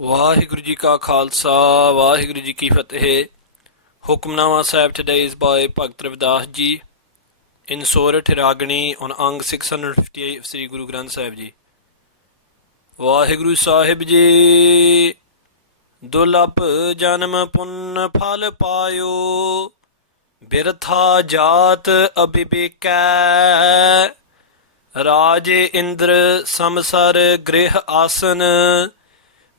ਵਾਹਿਗੁਰੂ ਜੀ ਕਾ ਖਾਲਸਾ ਵਾਹਿਗੁਰੂ ਜੀ ਕੀ ਫਤਿਹ ਹੁਕਮਨਾਮਾ ਸਾਹਿਬ today is by Bhagat Ravi Daas ji in Sorat Ragini on Ang 658 of Sri Guru Granth Sahib ji Waheguru Sahib ji ਦੁਲਭ ਜਨਮ ਪੁੰਨ ਫਲ ਪਾਇਓ ਬਿਰਥਾ ਜਾਤ ਅਬਿਬੇਕੈ ਰਾਜੇ ਇੰਦਰ ਸਮਸਰ ਗ੍ਰਹਿ ਆਸਨ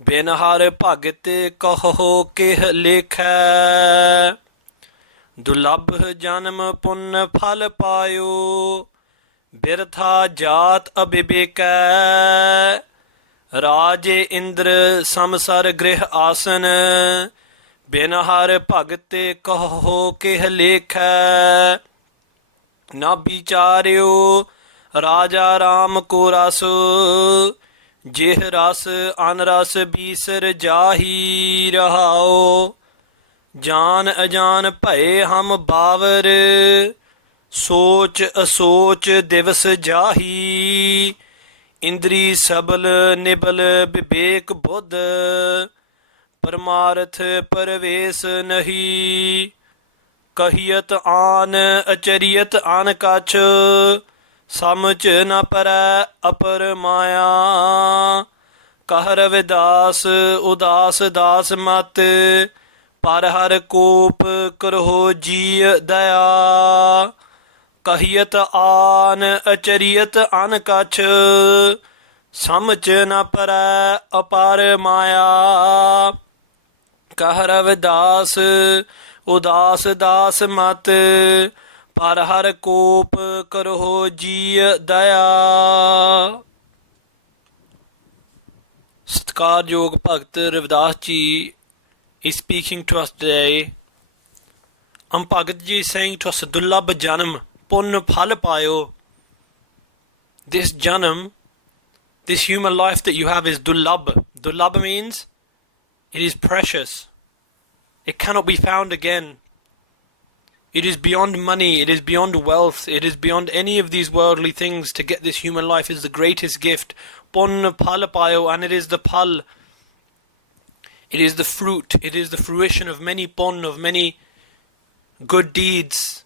ਬਿਨ ਹਰ ਭਗਤ ਕਹੋ ਕਿਹ ਲੇਖੈ ਦੁਲਭ ਜਨਮ ਪੁੰਨ ਫਲ ਪਾਇਓ ਬਿਰਥਾ ਜਾਤ ਅਬਿਬੇਕੈ ਰਾਜੇ ਇੰਦਰ ਸਮਸਰ ਗ੍ਰਹਿ ਆਸਨ ਬਿਨ ਹਰ ਭਗਤ ਕਹੋ ਕਿਹ ਲੇਖੈ ਨਾ ਵਿਚਾਰਿਓ ਰਾਜਾ ਰਾਮ ਕੋ ਰਸ ਜਿਹ ਰਸ ਅਨਰਸ ਬੀਸਰ ਜਾਹੀ ਰਹਾਓ ਜਾਨ ਅਜਾਨ ਭਏ ਹਮ ਬਾਵਰ ਸੋਚ ਅਸੋਚ ਦਿਵਸ ਜਾਹੀ ਇੰਦਰੀ ਸਬਲ ਨਿਬਲ ਵਿਵੇਕ ਬੁੱਧ ਪਰਮਾਰਥ ਪਰਵੇਸ ਨਹੀਂ ਕਹੀਅਤ ਆਨ ਅਚਰੀਅਤ ਅਨ ਕਛ ਸਮਝ ਨ ਪਰੈ ਅਪਰ ਮਾਇਆ ਕਹਿ ਰਵਿ ਦਾਸ ਉਦਾਸ ਦਾਸ ਮਤ ਪਰ ਹਰ ਕੋਪ ਕਰਹੁ ਜੀ ਦਇਆ ਕਹੀਅਤ ਆਨ ਅਚਰੀਅਤ ਅਨ ਕਛ ਸਮਝ ਨ ਪਰੈ ਅਪਰ ਮਾਇਆ ਕਹਿ ਰਵਿ ਦਾਸ ਉਦਾਸ ਦਾਸ ਮਤ ਪਰ ਹਰ ਕੋਪ ਕਰਹੁ ਜੀ ਦਇਆ ਸਤਿਕਾਰਯੋਗ Bhagat Ravidas ji is speaking to us today. Bhagat ji is saying to us, Dullabh janam punn phal payo. This janam, this human life that you have is dullabh. Dullabh means it is precious. It cannot be found again. It is beyond money, it is beyond wealth, it is beyond any of these worldly things. To get this human life is the greatest gift. Punn phal payo, and it is the phal. It is the fruit, it is the fruition of many punn, of many good deeds.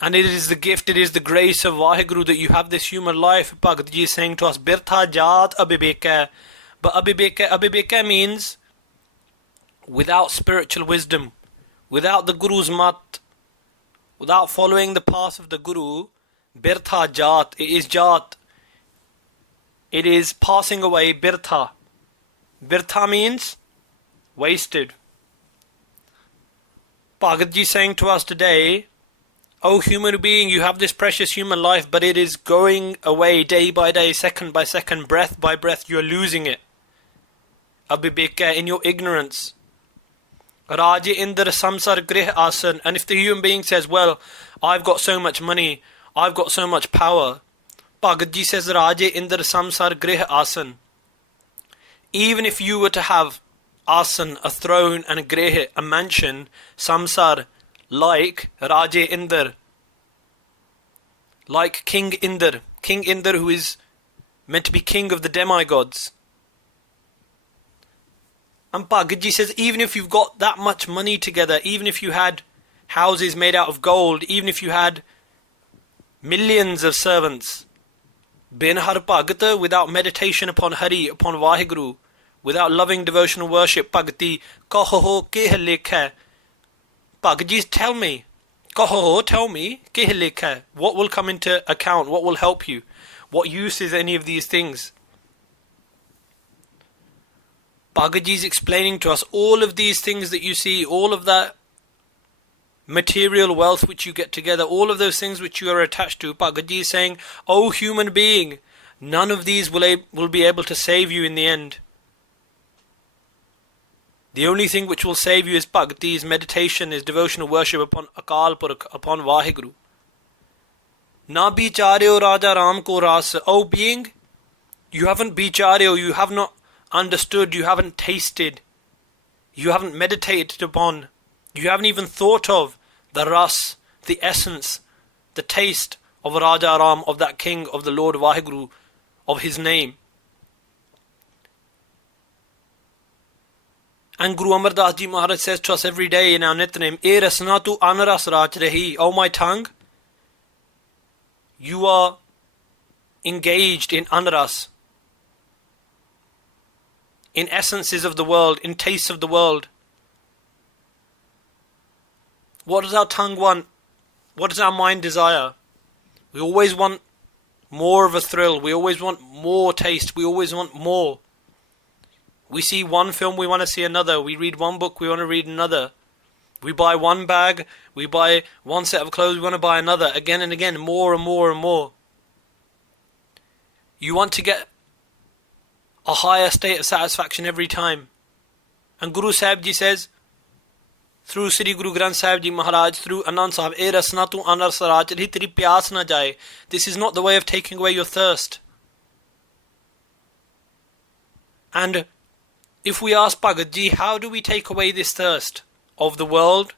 And it is the gift, it is the grace of Vaheguru that you have this human life. Bhagat ji is saying to us, Birtha Jat Abhibeka. But Abhibeka means without spiritual wisdom, without the Guru's mat, without following the path of the Guru, Birtha Jat, it is Jat. It is passing away, Birtha. Birtha means wasted. Bhagat ji saying to us today, O human being, you have this precious human life, but it is going away day by day, second by second, breath by breath. You are losing it. Abhibeka, in your ignorance. Raja Indra samsar grih asan. And if the human being says, well, I've got so much money, I've got so much power, Bhagat ji says, Raja Indra samsar grih asan. Even if you were to have asan, a throne, and a greh, a mansion, samsar, like Raja Indra, like King Indra who is meant to be king of the demigods. And Bhagat ji says, even if you've got that much money together, even if you had houses made out of gold, even if you had millions of servants, bin har bhagata, without meditation upon Hari, upon Vaheguru, without loving devotional worship, Bhagati, kaho keh lekha. Bhagat ji, tell me, kaho, tell me, keh lekha. What will come into account? What will help you? What use is any of these things? Bhagat ji is explaining to us all of these things that you see, all of that material wealth which you get together, all of those things which you are attached to. Bhagat ji is saying, O human being, none of these will be able to save you in the end. The only thing which will save you is bhakti, is meditation, is devotional worship upon Akal Purakh, upon Vaheguru. Na bicharyo Raja Ram ko ras. O being, you haven't bicharyo, you have not understood, you haven't tasted, you haven't meditated upon, you haven't even thought of the ras, the essence, the taste of Raja Ram, of that king, of the Lord Vaheguru, of his name. And Guru Amar Das Ji Maharaj says to us every day in our Nitnem, E rasna tu anaras rach rahi. O my tongue, you are engaged in anaras, in essences of the world, in tastes of the world. What does our tongue want? What does our mind desire? We always want more of a thrill. We always want more taste. We always want more. We see one film, we want to see another. We read one book, we want to read another. We buy one bag, we buy one set of clothes, we want to buy another. Again and again, more and more and more. You want to get a higher state of satisfaction every time. And Guru Sahib Ji says, through Sri Guru Granth Sahib Ji Maharaj, through Anand Sahib, E rasna tu anar sarach rahi, teri pyas na jaye. This is not the way of taking away your thirst. And if we ask Bhagat Ji, how do we take away this thirst of the world?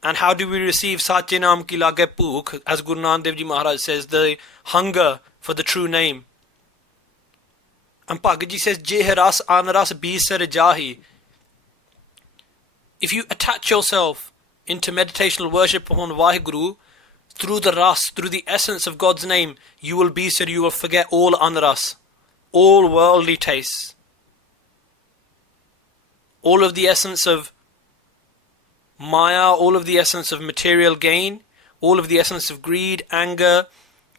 And how do we receive Sache Naam ki lage bhook, as Guru Nanak Dev Ji Maharaj says, the hunger for the true name? And Bhagat Ji says, Je ras anaras bisar jahi. If you attach yourself into meditational worship upon Vaheguru, through the ras, through the essence of God's name, you will be sir, you will forget all anaras, all worldly tastes, all of the essence of Maya, all of the essence of material gain, all of the essence of greed, anger,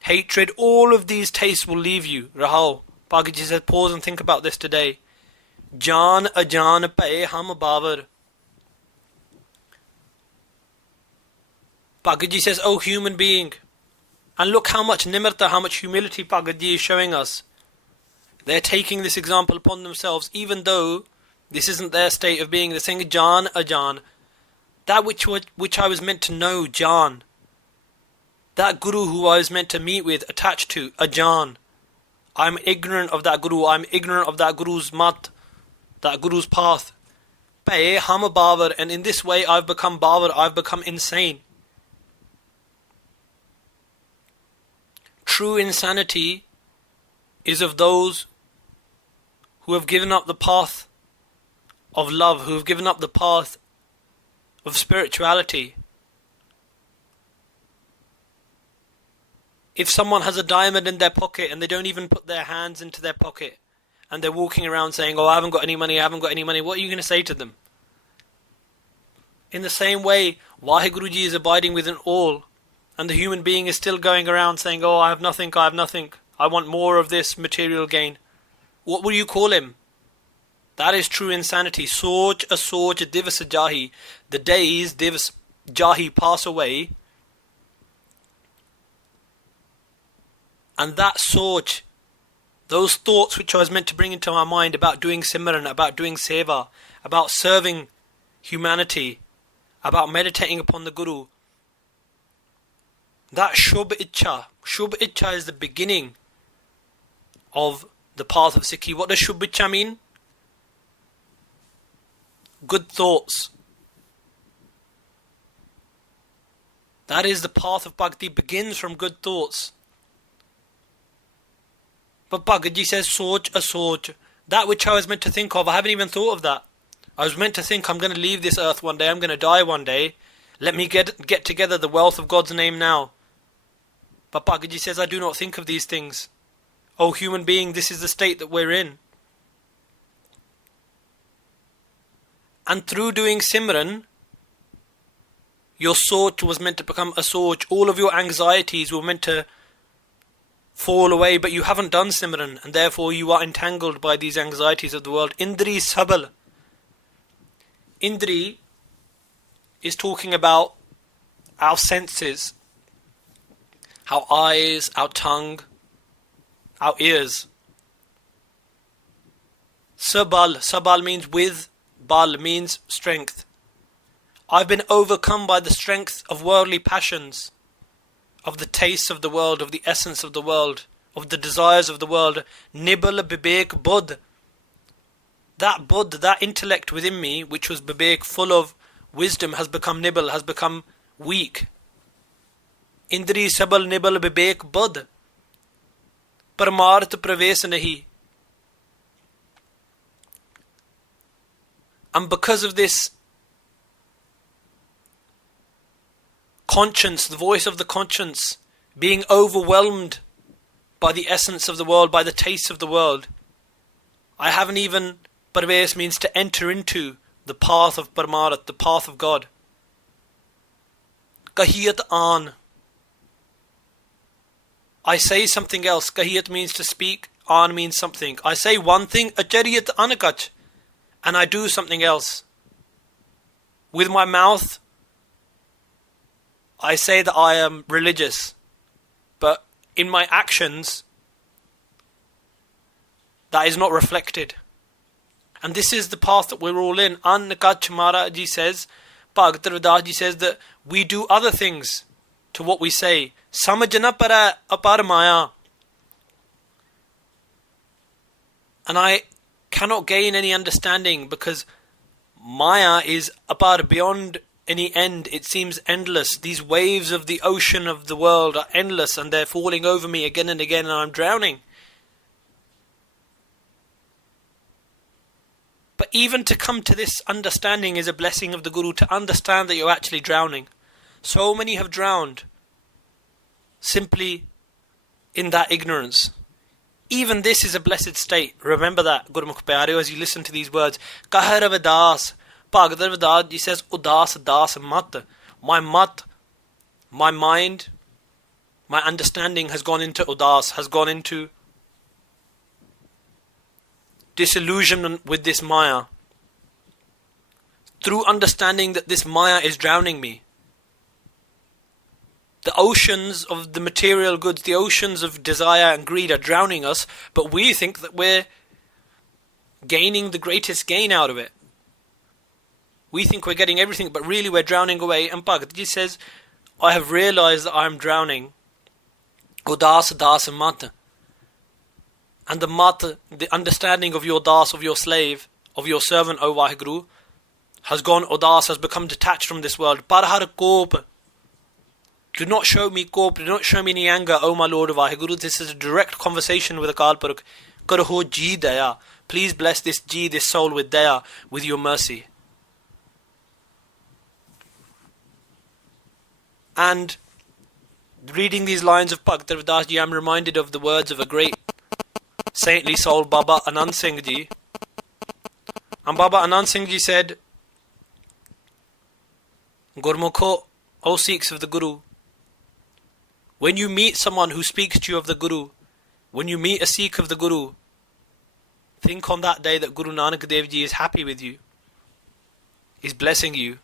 hatred, all of these tastes will leave you. Rahul, Bhagaji says, pause and think about this today. Jaan ajaan paye ham bavar. Bhagaji says, oh human being, and look how much nimarta, how much humility Bhagaji is showing us. They're taking this example upon themselves, even though this isn't their state of being. They're saying, Jaan ajaan. That which I was meant to know, Jaan. That Guru who I was meant to meet with, attached to, ajaan. I'm ignorant of that Guru. I'm ignorant of that Guru's mat, that Guru's path. Paye ham bavar. And in this way I've become bavar, I've become insane. True insanity is of those who have given up the path of love, who have given up the path of spirituality. If someone has a diamond in their pocket and they don't even put their hands into their pocket, and they're walking around saying, oh, I haven't got any money, I haven't got any money, what are you going to say to them? In the same way, Vaheguruji is abiding within all, and the human being is still going around saying, oh, I have nothing, I want more of this material gain. What will you call him? That is true insanity. Soch a soch divas jahi. The days divas jahi pass away, and that soch, those thoughts which I was meant to bring into my mind about doing simran, about doing seva, about serving humanity, about meditating upon the Guru, that Shubh Ichha is the beginning of the path of Sikhi. What does Shubh Ichha mean? Good thoughts. That is the path of Bhakti, begins from good thoughts. But Bhagaji says, Soch a soch. That which I was meant to think of, I haven't even thought of that. I was meant to think, I'm going to leave this earth one day, I'm going to die one day. Let me get together the wealth of God's name now. But Bhagaji says, I do not think of these things. O human being, this is the state that we're in. And through doing Simran, your soch was meant to become a soch. All of your anxieties were meant to fall away, but you haven't done Simran, and therefore you are entangled by these anxieties of the world. Indri sabal. Indri is talking about our senses, our eyes, our tongue, our ears. Sabal means with, bal means strength. I've been overcome by the strength of worldly passions, of the tastes of the world, of the essence of the world, of the desires of the world. Nibal bibek buddh. That buddh, that intellect within me, which was bibek, full of wisdom, has become nibal, has become weak. Indri sabal nibal bibek buddh. Parmarth praves nahi. And because of this conscience, the voice of the conscience, being overwhelmed by the essence of the world, by the taste of the world, I haven't even, parves means to enter into the path of Paramarat, the path of God. Kahiyat an, I say something else. Kahiyat means to speak, an means something. I say one thing, achariyat anakach, and I do something else. With my mouth, I say that I am religious, but in my actions, that is not reflected. And this is the path that we're all in. Anakach Maharaji says, Bhagavad Ravi Daas says that we do other things to what we say. Samajana para apar maya. And I cannot gain any understanding because Maya is apar, beyond any end. It seems endless. These waves of the ocean of the world are endless and they're falling over me again and again and I'm drowning. But even to come to this understanding is a blessing of the Guru, to understand that you're actually drowning. So many have drowned simply in that ignorance. Even this is a blessed state. Remember that, Gurmukh Pyareo, as you listen to these words. Kah Ravi Daas, Bhagavad Ravi Daas, he says, Udas das mat. My mind, my understanding has gone into udas, has gone into disillusionment with this Maya. Through understanding that this Maya is drowning me. The oceans of the material goods, the oceans of desire and greed are drowning us, but we think that we're gaining the greatest gain out of it. We think we're getting everything, but really we're drowning away. And Bhagavad says, I have realized that I am drowning. Udas das mat. And the mat, the understanding of your das, of your slave, of your servant, O Vaheguru, has gone, udas, has become detached from this world. Parhar kop. Do not show me kop, do not show me any anger, O my Lord Vaheguru. This is a direct conversation with Akal Purukh. Karho ji daya. Please bless this ji, this soul with daya, with your mercy. And reading these lines of Bhagavad Ravi Daas ji, I am reminded of the words of a great saintly soul, Baba Anand Singh ji. And Baba Anand Singh ji said, Gurmukho, O Sikhs of the Guru, when you meet someone who speaks to you of the Guru, when you meet a Sikh of the Guru, think on that day that Guru Nanak Dev Ji is happy with you, is blessing you.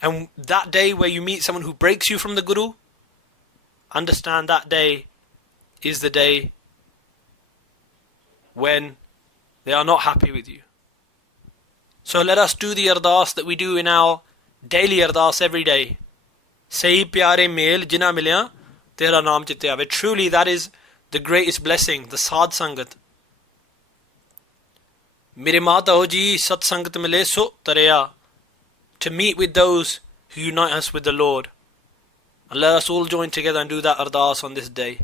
And that day where you meet someone who breaks you from the Guru, understand that day is the day when they are not happy with you. So let us do the ardas that we do in our daily ardas every day. Sahi pyare mel jina milya tera naam chitte aave. Truly that is the greatest blessing, the sad sangat. Mere mata ho ji sat sangat mile so tareya. To meet with those who unite us with the Lord. And let us all join together and do that ardas on this day.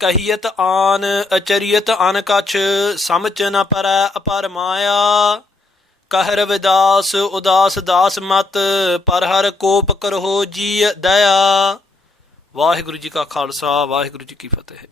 Kahiyat an achariyat anakach samachana para apar maya. Kah Ravi Daas udas das mat parhar kop karho ji daya. Vaheguru ji ka khalsa, Vaheguru ji ki fateh.